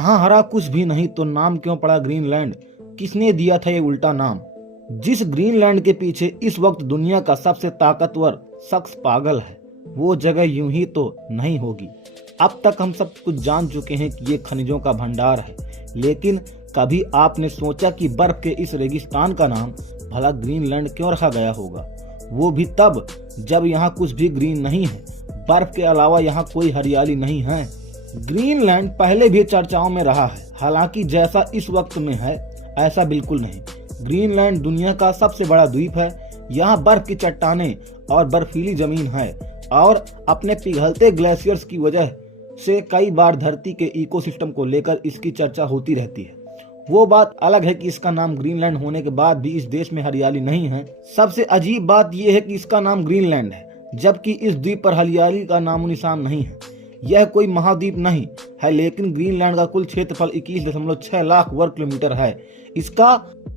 जहां हरा कुछ भी नहीं तो नाम क्यों पड़ा ग्रीनलैंड? किसने दिया था ये उल्टा नाम? जिस ग्रीनलैंड के पीछे इस वक्त दुनिया का सबसे ताकतवर शख्स पागल है, वो जगह यूं ही तो नहीं होगी। अब तक हम सब कुछ जान चुके हैं कि ये खनिजों का भंडार है, लेकिन कभी आपने सोचा कि बर्फ के इस रेगिस्तान का नाम भला ग्रीनलैंड क्यों रखा गया होगा? वो भी तब जब यहाँ कुछ भी ग्रीन नहीं है, बर्फ के अलावा यहाँ कोई हरियाली नहीं है। ग्रीनलैंड पहले भी चर्चाओं में रहा है, हालांकि जैसा इस वक्त में है ऐसा बिल्कुल नहीं। ग्रीनलैंड दुनिया का सबसे बड़ा द्वीप है। यहाँ बर्फ की चट्टानें और बर्फीली जमीन है और अपने पिघलते ग्लेशियर्स की वजह से कई बार धरती के इकोसिस्टम को लेकर इसकी चर्चा होती रहती है। वो बात अलग है कि इसका नाम ग्रीनलैंड होने के बाद भी इस देश में हरियाली नहीं है। सबसे अजीब बात यह है कि इसका नाम ग्रीनलैंड है, जबकि इस द्वीप पर हरियाली का नामो निशान नहीं है। यह कोई महाद्वीप नहीं है, लेकिन ग्रीनलैंड का कुल क्षेत्रफल 21.6 लाख वर्ग किलोमीटर है। इसका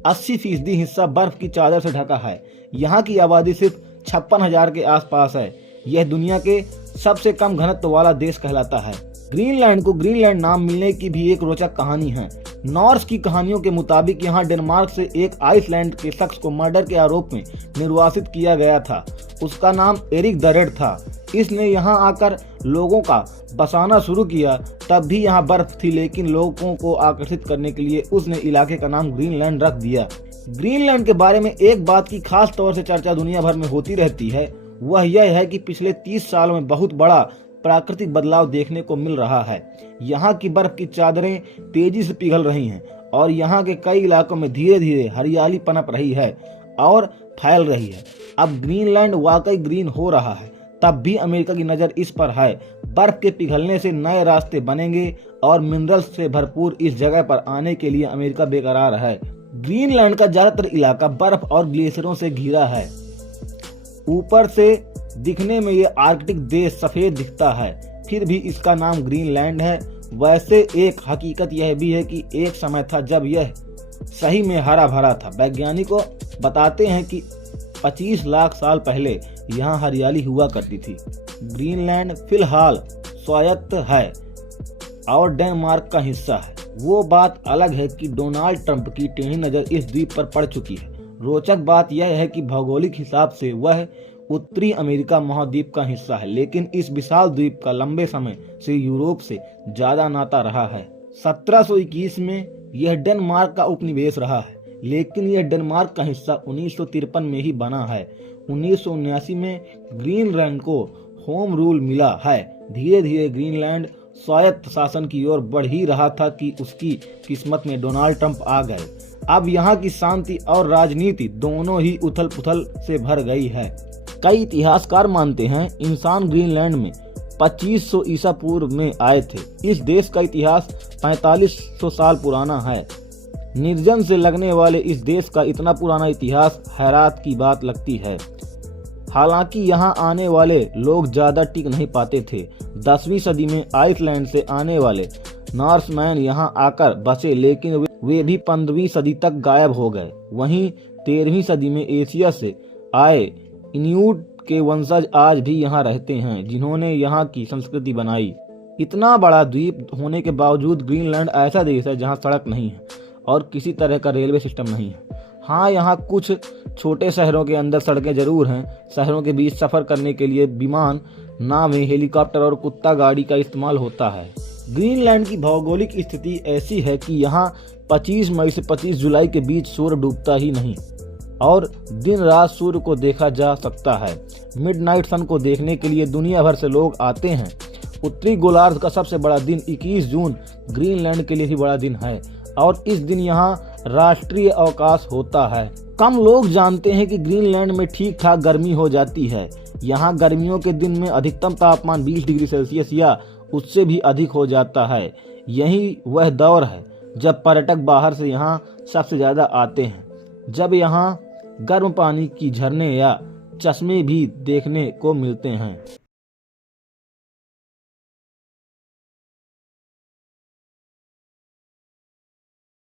80% हिस्सा बर्फ की चादर से ढका है। यहाँ की आबादी सिर्फ 56,000 के आसपास है। यह दुनिया के सबसे कम घनत्व वाला देश कहलाता है। ग्रीनलैंड को ग्रीनलैंड नाम मिलने की भी एक रोचक कहानी है। नॉर्स की कहानियों के मुताबिक यहाँ डेनमार्क से एक आइसलैंड के शख्स को मर्डर के आरोप में निर्वासित किया गया था। उसका नाम एरिक द रेड था। इसने यहाँ आकर लोगों का बसाना शुरू किया। तब भी यहाँ बर्फ थी, लेकिन लोगों को आकर्षित करने के लिए उसने इलाके का नाम ग्रीनलैंड रख दिया। ग्रीनलैंड के बारे में एक बात की खास तौर से चर्चा दुनिया भर में होती रहती है, वह यह है कि पिछले 30 सालों में बहुत बड़ा प्राकृतिक बदलाव देखने को मिल रहा है। यहाँ की बर्फ की चादरें तेजी से पिघल रही हैं और यहाँ के कई इलाकों में धीरे धीरे हरियाली पनप रही है और फैल रही है। अब ग्रीनलैंड वाकई ग्रीन हो रहा है। तब भी अमेरिका की नज़र इस पर है। बर्फ के पिघलने से नए रास्ते बनेंगे और मिनरल्स से भरपूर इस जगह पर आने के लिए अमेरिका बेकरार है। ग्रीनलैंड का ज्यादातर इलाका बर्फ और ग्लेशियरों से घिरा है। ऊपर से दिखने में ये आर्कटिक देश सफेद दिखता है, फिर भी इसका नाम ग्रीनलैंड है। वैसे एक हकीकत यह भी है कि एक समय था जब यह सही में हरा भरा था। वैज्ञानिकों बताते हैं कि 25 लाख साल पहले यहाँ हरियाली हुआ करती थी। ग्रीनलैंड फिलहाल स्वायत्त है और डेनमार्क का हिस्सा है। वो बात अलग है कि डोनाल्ड ट्रंप की टेढ़ी नजर इस द्वीप पर पड़ चुकी है। रोचक बात यह है कि भौगोलिक हिसाब से वह उत्तरी अमेरिका महाद्वीप का हिस्सा है, लेकिन इस विशाल द्वीप का लंबे समय से यूरोप से ज्यादा नाता रहा है। 1721 में यह डेनमार्क का उपनिवेश रहा है, लेकिन यह डेनमार्क का हिस्सा 1953 में ही बना है। 1979 में ग्रीनलैंड को होम रूल मिला है। धीरे धीरे ग्रीनलैंड स्वायत्त शासन की ओर बढ़ ही रहा था कि उसकी किस्मत में डोनाल्ड ट्रंप आ गए। अब यहाँ की शांति और राजनीति दोनों ही उथल पुथल से भर गई है। कई इतिहासकार मानते हैं इंसान ग्रीनलैंड में 2500 ईसा पूर्व में आए थे। इस देश का इतिहास 4500 साल पुराना है। निर्जन से लगने वाले इस देश का इतना पुराना इतिहास हैरात की बात लगती है। हालांकि यहाँ आने वाले लोग ज्यादा टिक नहीं पाते थे। 10वीं सदी में आइसलैंड से आने वाले नॉर्समैन यहाँ आकर बसे, लेकिन वे भी 15वीं सदी तक गायब हो गए। वहीं 13वीं सदी में एशिया से आए इन्यूट के वंशज आज भी यहाँ रहते हैं, जिन्होंने यहाँ की संस्कृति बनाई। इतना बड़ा द्वीप होने के बावजूद ग्रीनलैंड ऐसा देश है जहाँ सड़क नहीं है और किसी तरह का रेलवे सिस्टम नहीं है। हाँ, यहाँ कुछ छोटे शहरों के अंदर सड़कें जरूर हैं। शहरों के बीच सफर करने के लिए विमान, नावें, हेलीकॉप्टर और कुत्ता गाड़ी का इस्तेमाल होता है। ग्रीनलैंड की भौगोलिक स्थिति ऐसी है कि यहाँ 25 मई से 25 जुलाई के बीच सूर्य डूबता ही नहीं और दिन रात सूर्य को देखा जा सकता है। मिडनाइट सन को देखने के लिए दुनिया भर से लोग आते हैं। उत्तरी गोलार्ध का सबसे बड़ा दिन 21 जून ग्रीनलैंड के लिए ही बड़ा दिन है और इस दिन यहाँ राष्ट्रीय अवकाश होता है। कम लोग जानते हैं कि ग्रीनलैंड में ठीक ठाक गर्मी हो जाती है। यहाँ गर्मियों के दिन में अधिकतम तापमान 20 डिग्री सेल्सियस या उससे भी अधिक हो जाता है। यही वह दौर है जब पर्यटक बाहर से यहाँ सबसे ज्यादा आते हैं, जब यहाँ गर्म पानी की झरने या चश्मे भी देखने को मिलते हैं।